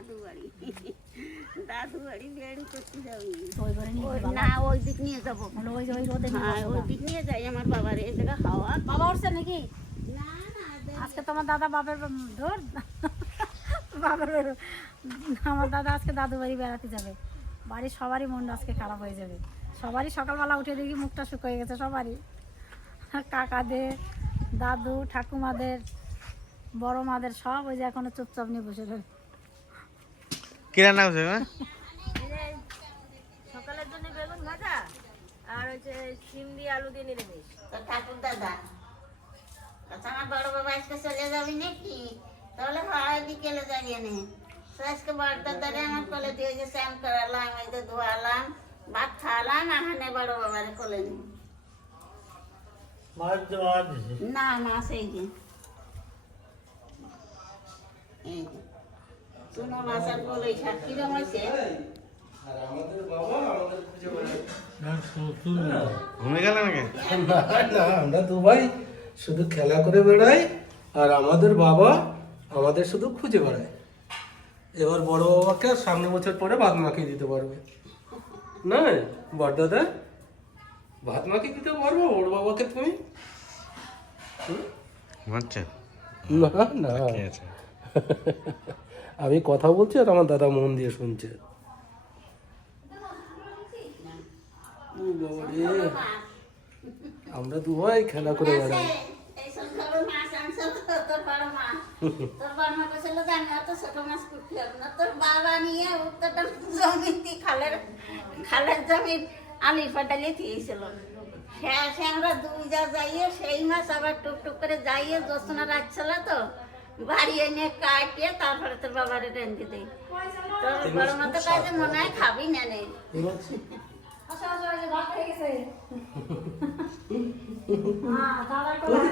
দাদু বাড়ি দাদু বাড়ি বেড়ু করতে যাবি নিয়ে ওই- না ওই দিক নিয়ে যাব ওই ওই রোদে নিয়ে বসো ওই দিক নিয়ে যাই আমার বাবার এই জায়গা হাওয়া বাবা উঠছে নাকি না না আজকে তোমার দাদা বাপের ধর বাপের আমার দাদা আজকে দাদু বাড়ি বেড়াতে যাবে বাড়ির সবারই মন আজকে খারাপ হয়ে যাবে সবারই সকালবেলা উঠে দেখি মুখটা শুকিয়ে গেছে সবারই কাকাদের দাদু ঠাকুমাদের বড় মাদের সব ওই যে এখনও চুপচাপ নিয়ে বসে রয়েছে কি রান্না করছে মা সকালের জন্য বেগুন ভাজা আর হচ্ছে সিম দিয়ে আলু দিয়ে নিরামিষ। তো ঠাকুর দাদা আচ্ছা আমার বড় বাবা আজকে চলে যাবি নাকি? তাহলে হয় বিকেলে যাবি নে। তো আজকে বড় দাদারে আমার কোলে দিয়ে যে স্যাম করালাম এই যে ধোয়ালাম ভাত খাওয়ালাম আহানে বড় বাবারে কোলে নি। না মাছ এই যে। এই যে। চুনো মাছ আর কলই শাক কিরম হয়েছে ঘুমে গেল নাকি? না না আমরা তো ভাই শুধু খেলা করে বেড়াই আর আমাদের বাবা আমাদের শুধু খুঁজে বেড়ায়। এবার বড় বাবাকে সামনে বছর পরে ভাত মাখিয়ে দিতে পারবে। না বড়দাদা? ভাত মাখিয়ে দিতে পারব বড় বাবাকে তুমি? না না। আমি কথা বলছি আর আমার দাদা মন দিয়ে শুনছে। আমরা দু ভাই খেলা করে বেড়াই। খালের জমির আলি দিয়েছিল। আমরা দুই যা যাইয়ে সেই মাছ আবার টুকটুক করে যাইয়ে জ্যোৎস্না রাখছিল তো। বাড়ি এনে কাটিয়ে তারপরে তোর বাবারে রেঞ্জে দেই। তোর বড় মা তো কাজে মনে হয় খাবি না নেই এই যে ভাত হয়ে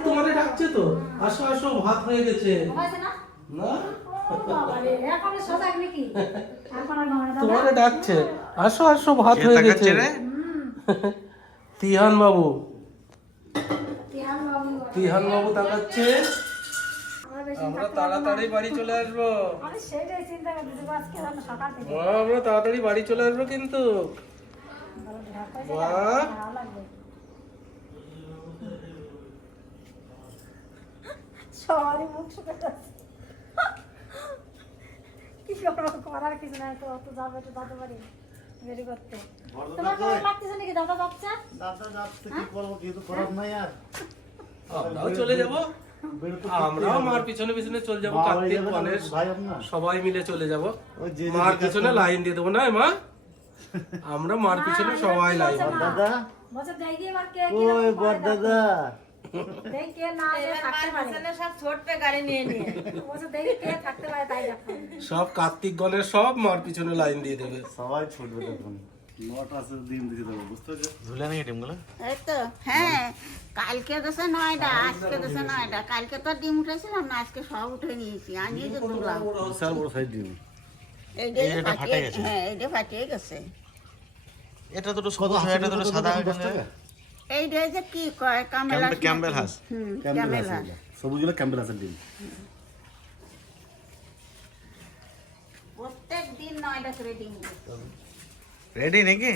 তোমারে ডাকছে তো? আসো আসো ভাত হয়ে গেছে। না? না? ও বাবা রে, এখন সজাগ নাকি? এখন আর নয়, দাদা। তোমারে ডাকছে। আসো আসো ভাত হয়ে গেছে। তিহান বাবু, তিহান বাবু তাকাচ্ছে। আমরা। তাড়াতাড়ি বাড়ি চলে আসব। আমি সেটাই চিন্তা করতেছি আজকে রান্না সকাল থেকে। আমরা তাড়াতাড়ি বাড়ি চলে আসব কিন্তু। বাহ। সবারই মুখ। কি করব করার কিছু নাই তো অত যাবে তো দাদু বাড়ি বেরি করতে। তোমার কেমন লাগতেছে নাকি দাদা যাচ্ছে? আমরাও চলে যাব। আমরাও মার পিছনে পিছনে চলে যাব কার্তিক গণেশ সবাই মিলে চলে যাব। মার পিছনে লাইন দিয়ে দেবো না মা? আমরা মার পিছনে সবাই লাইন দাদা? ওই সব ছোটবে গাড়ি নিয়ে নিয়ে। বছর দেখি কে থাকতে পারে তাই দেখো। সব কার্তিক গণেশ সব মার পিছনে লাইন দিয়ে দেবে। সবাই ছুটবে তখন হ্যাঁ কালকে দেশে নয়টা আজকে দেশে নয়টা কালকে তো ডিম উঠেছিলাম না আজকে সব উঠে নিয়েছি। আনিয়ে যে তুললাম বিশাল বড় সাইজ ডিম। এইটা যে ফাটিয়ে গেছে। হ্যাঁ এটা এটা সাদা? এইটা যে কি কয় হাঁস। ক্যামেল হাঁস সবুজগুলো ডিম। প্রত্যেক দিন নয়টা করে ডিম রেডি নাকি?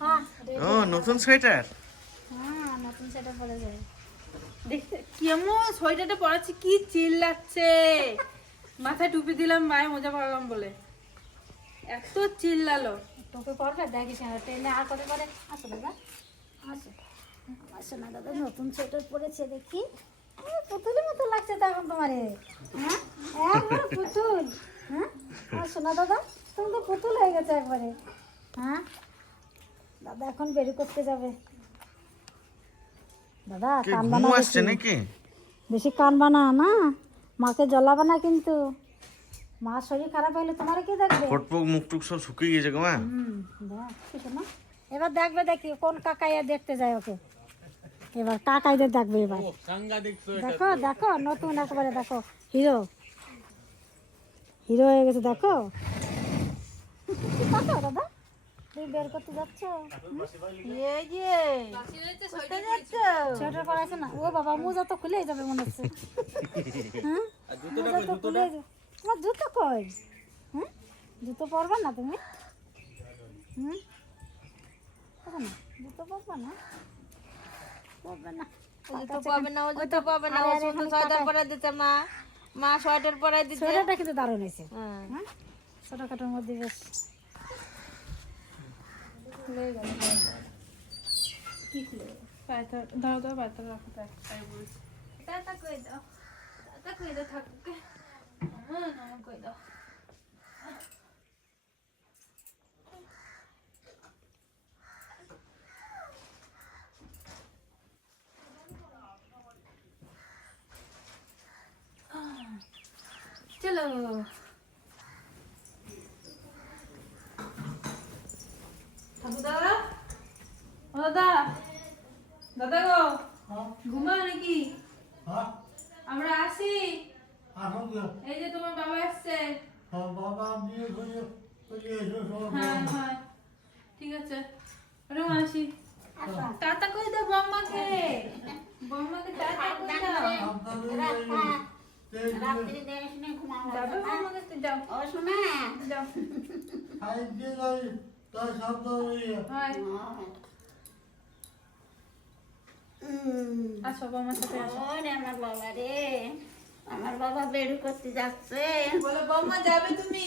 হ্যাঁ ও নতুন সোয়েটার হ্যাঁ নতুন বলে যায় দেখতে কেমন সোয়েটারটা পরাচ্ছি কি চিল্লাচ্ছে? মাথায় টুপি দিলাম মায়ের মজা পারলাম বলে। এত চিল্লালো। তোকে করবে দেখিস না ট্রেনে আর কত করে আসো দাদা আসো। আসো না দাদা নতুন সোয়েটার পরেছে দেখি। পুতুলের মতো লাগছে তো এখন তোমারে। হ্যাঁ? একবারে পুতুল। হ্যাঁ? আসো না দাদা তুমি তো পুতুল হয়ে গেছে একবারে। হ্যাঁ? দাদা এখন বেরি করতে যাবে। দাদা কি কানবা না আসছে নাকি? বেশি কানবা না না মাকে জ্বলাবে না কিন্তু। মা শরীর খারাপ হলে তোমার কে দেখবে? ফটফুক মুখ টুক সব শুকিয়ে গেছে গো মা হুম, দেখ, না। এবার দেখবে দেখি কোন কাকাইয়া দেখতে যায় ওকে। এবার কাকাইদের দেখবে এবার। দেখো দেখো নতুন একেবারে দেখো হিরো। হিরো হয়ে গেছে দেখো। দেখো দাদা। তুমি বের করতে যাচ্ছ? এই যে কোথায় যাচ্ছ? সোয়েটার পরা আছে না? ও বাবা মোজা তো খুলেই যাবে মনে হচ্ছে। হ্যাঁ? মোজা তো খুলে তোমার জুতো কই? হ্যাঁ জুতো পরবা না তুমি? হুম? না? জুতো পরবা না? পরবে না। তো পাবে না ও তো পাবে না ও শুধু সোয়েটার দিতে মা। মা সোয়েটার পরাই দিতে সোয়েটারটা কিন্তু দারুণ হয়েছে। হ্যাঁ। হ্যাঁ ছোটোখাটোর মধ্যে বেশ পায়তা দাও দাও পায়তা রাখো তাই বলছি টাটা কই দাও টাটা কই দাও ঠাকুরকে। আমার নাম কই দাও। চলো ঠাকুর দাদা ও দাদা দাদা গো ঘুমাও নাকি আমরা আসি এই যে তোমার বাবা আসছে হ্যাঁ হ্যাঁ। ঠিক আছে। ওরকম আসি। টাটা কই দাও বম্মাকে বম্মাকে টাটা কই দাও? রাত্রি দেশ নিয়ে ঘুমাবো যাবে বম্মাকে তো যাও ও শোনা। যাও হয়। আসো বম্মার সাথে আসো। ওরে আমার বাবা রে। আমার বাবা বেড়ু করতে যাচ্ছে। বলো বম্মা যাবে তুমি?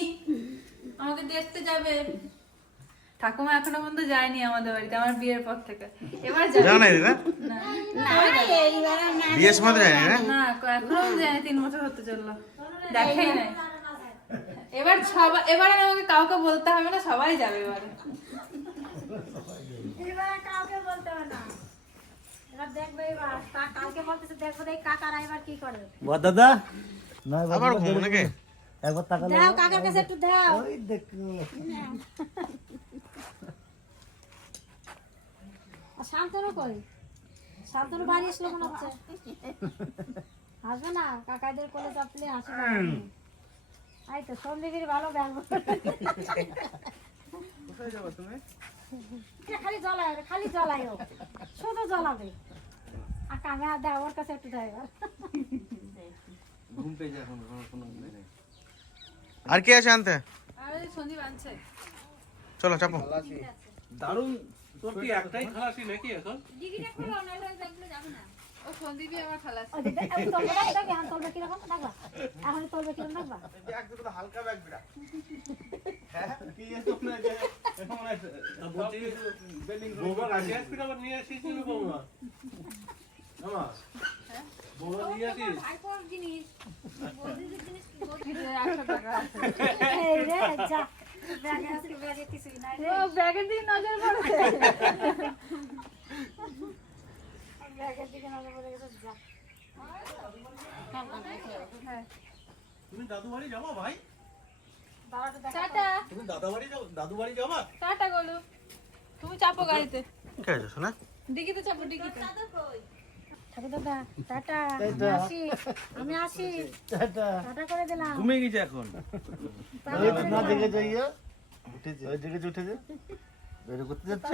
আমাকে দেখতে যাবে। ঠাকুমা এখনও পর্যন্ত যায়নি আমাদের বাড়িতে আমার বিয়ের পর থেকে। এবার জানো না? দিদা না এইবার আর না বিয়ের সময় না না? এখনও যায়নি তিন বছর হতে চলল। দেখাই নাই। এবার সবাই এবার আমাকে কাউকে বলতে হবে না সবাই যাবে এবারে। এবার কাউকে বলতে হবে না। এবার দেখবে এবার। কা- কালকে বলতেছে দেখব এই কাকারা এবার কি করে। দাদা? না আবার ঘুমো নাকি? একবার তাকালে দাও কাকার কাছে একটু দাও। ওই দেখো আর শান্তনু কই? শান্তনু বাড়ি আসলো মনে হচ্ছে। আসবে না কাকাদের কোলে চাপলে এই তো সন্দীপের ভালো ব্যাগ খালি জ্বলায় খালি জ্বলায় শুধু জ্বলাবে। আর কামে দেয় ওর কাছে একটু দেয় এবার। আর কে আছে আনতে? চলো চাপো। দারুণ তোর কি একটাই খালাসি নাকি এখন? ও সন্দীপই আমার খালাস। ওই যে দেখ, এখন তোলবে না, দেখবে, এখন তোলবে কীরকম? দেখবা? এখন তোলবে কীরকম দেখবা? বলছি বৌমা কাছে আসবি আবার নিয়ে আসিস নি বৌমা আমা বৌমা নিয়ে আসিস একশো টাকা আছে এই রে যা ব্যাগে আজকে ব্যাগে কিছুই নাই রে ও ব্যাগের দিকে নজর পড়েছে ব্যাগের দিকে নজর পড়ে গেছে যা তুমি দাদু বাড়ি যাবা ভাই? তুমি দাদা বাড়ি যাও দাদু বাড়ি যাবা? টাটা গলু। তুমি চাপো গাড়িতে। কে আছে শোনা ডিকিতে চাপো ঠাকুর দাদা টাটা। আমি আসি আমি আসি। টাটা। করে দিলাম। ঘুমিয়ে গেছে এখন। তাহলে না দেখে যাইয়া। উঠেছে। ওই উঠেছে। বের করতে যাচ্ছে।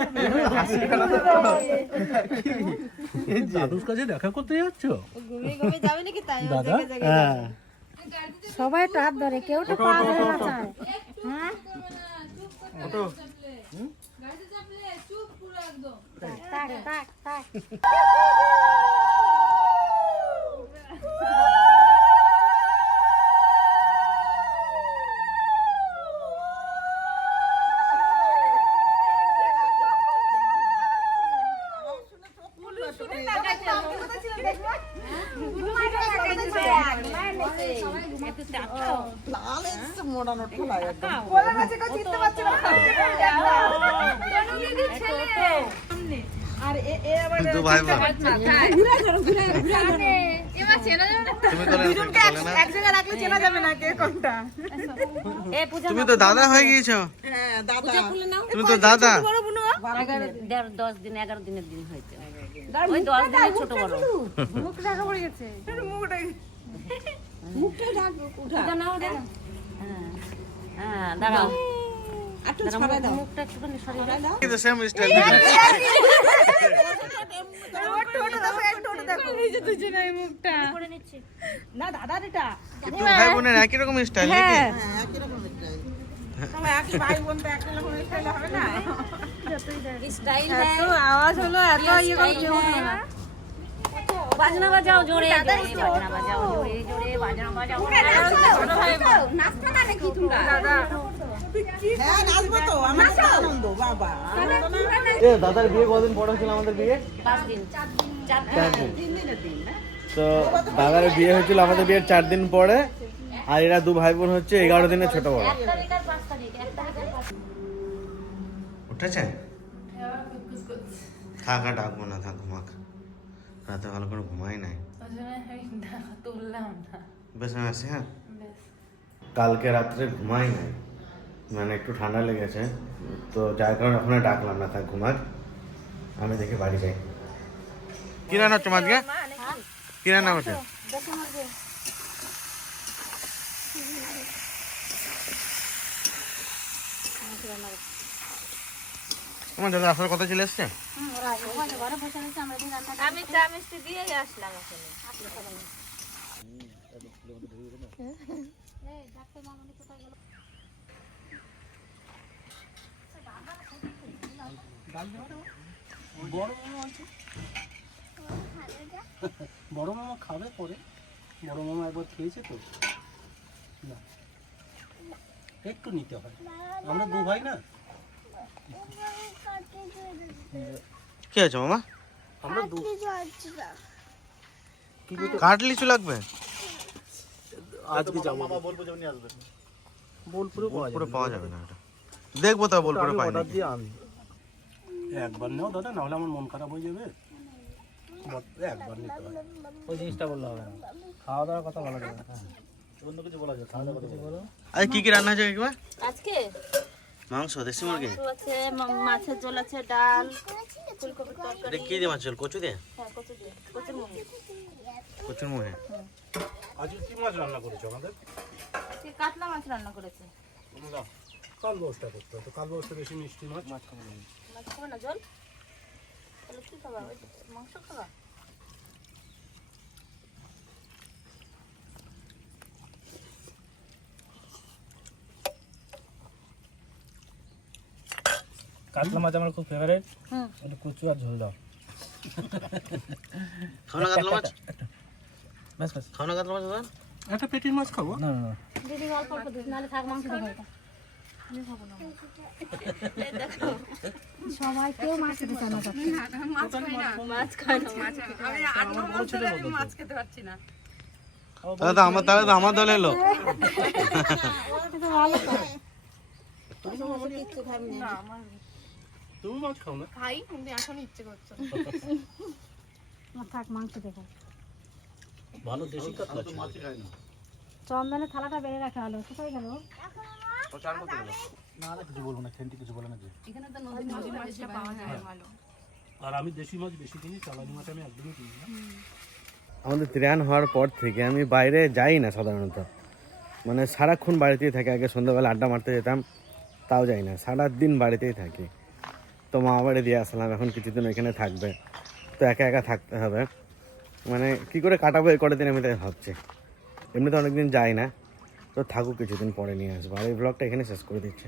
দাদুর কাছে দেখা করতে যাচ্ছ? ঘুমিয়ে ঘুমিয়ে নাকি? তাই দাদা? দেখে দেখে হ্যাঁ। সবাই হাত ধরে কেউ তো পা ধরে না হ্যাঁ গাড়িতে চাপলে চুপ পুরো একদম থাক থাক থাক দু ভাই বোন তুমি তো এক জায়গায় রাখলে চেনা যাবে না কে কোনটা। তুমি তো দাদা হয়ে গিয়েছো। তুমি তো দাদা। দশ দিন এগারো দিনের দিন হয়েছে। ওই দশ দিনের ছোট বড়। মুখ দেখা পড়ে গেছে। হ্যাঁ। দাঁড়াও। একটু ছড়া দাও মুখটা একটুখানি সরিয়ে দাও কিন্তু সেম স্টাইল না দাদা এটা দুই ভাই বোনের একই রকম স্টাইল নাকি হ্যাঁ একই রকম স্টাইল বাজনা বাজাও জোরে বাজনা বাজাও জোরে জোরে বাজনা বাজাও নাচটা না নাকি তোমরা দাদা দাদার বিয়ে কদিন পরে হয়েছিল আমাদের বিয়ে? পাঁচ চার চার দিন। তো দাদার বিয়ে হয়েছিল আমাদের বিয়ের চার দিন পরে আর এরা দু ভাই বোন হচ্ছে এগারো দিনের ছোট বড়। উঠেছে? থাক আর ডাকবো না থাক ঘুমাক। রাতে ভালো করে ঘুমাই নাই। না বেশ আমি হ্যাঁ? কালকে রাত্রে ঘুমাই নাই। মানে একটু ঠান্ডা লেগেছে। তো যার কারণে ওখানে ডাকলাম না থাক ঘুমাক। আমি দেখি বাড়ি যাই। কি রান্না হচ্ছে আজকে কি রান্না হচ্ছে? তোমার দাদা আসার কথা চলে এসছে? আমি চা মিষ্টি দিয়ে আসলাম এখানে এই ডাক্তার মামনি কোথায় গেল বড় মামা আছে বড় মামা খাবে পরে। বড় মামা একবার খেয়েছে তো? না। একটু নিতে হয়। আমরা দু ভাই না? কি আছে মামা? আমরা দু। কাঠ লিচু লাগবে? আজকে যাব। মামা বলব যেমনি আসবে বোলপুরে পাওয়া যাবে পাওয়া যাবে না এটা। দেখব তো বোলপুরে পাই অর্ডার নাকি দিয়ে একবার নেও দাদা নাহলে আমার মন খারাপ হয়ে যাবে। একবার নিতে হয় ওই জিনিসটা বললে হবে না। খাওয়া দাওয়ার কথা বলা যাবে না। অন্য কিছু বলা যাবে খাওয়া দাওয়ার কথা বলো আরে কি কি রান্না হচ্ছে একবার আজকে? মাংস দেশি মুরগি? আছে মাছের ঝোল আছে ডাল ফুলকপির তরকারি। কি দিয়ে মাছ ঝোল? কচু দিয়ে? হ্যাঁ কচু দিয়ে কচুর মুড়ি। কচুর মুখে আজকে কি মাছ রান্না করেছ আমাদের? সে কাতলা মাছ রান্না করেছে। কাল বসটা করতে হতো বেশি মিষ্টি মাছ। মাছ খাবে না। জল? তাহলে কি খাবা? মাংস খাবা? কাতলা মাছ আমার খুব ফেভারিট হুম। একটু কচু আর ঝোল দাও। খাও না কাতলা মাছ? খাও না কাতলা মাছ একটা পেটির মাছ খাব। না না দিদি অল্প অল্প দিস নাহলে থাক মাংস এটা। সবাই কেউ মাছ খেতে চায় না মাছ খায় না মাছ তাহলে তো আমার তাহলে তো আমার দল না? তুমি মাছ না থাক মাংস দেখো। ভালো দেশি কাতলা ছিল। খাই না। চন্দনের থালাটা বেড়ে রাখা হলো। কোথায় গেল? না না কিছু বলব না খেন্টি কিছু বলে না যে। আর আমি দেশি মাছ বেশি কিনি চালানি মাছ আমি একদমই কিনি না। আমাদের ত্রাণ হওয়ার পর থেকে আমি বাইরে যাই না সাধারণত। মানে সারাক্ষণ বাড়িতেই থাকি আগে সন্ধ্যাবেলা আড্ডা মারতে যেতাম তাও যাই না। সারা দিন বাড়িতেই থাকি। তো মা বাড়ি দিয়ে আসলাম এখন কিছুদিন ওইখানে থাকবে। তো একা একা থাকতে হবে। মানে কি করে কাটাবো এই কটা দিন আমি তাই ভাবছি। এমনিতে অনেকদিন যাই না। তো থাকুক কিছুদিন পরে নিয়ে আসব। আর এই ব্লগটা এখানে শেষ করে দিচ্ছি।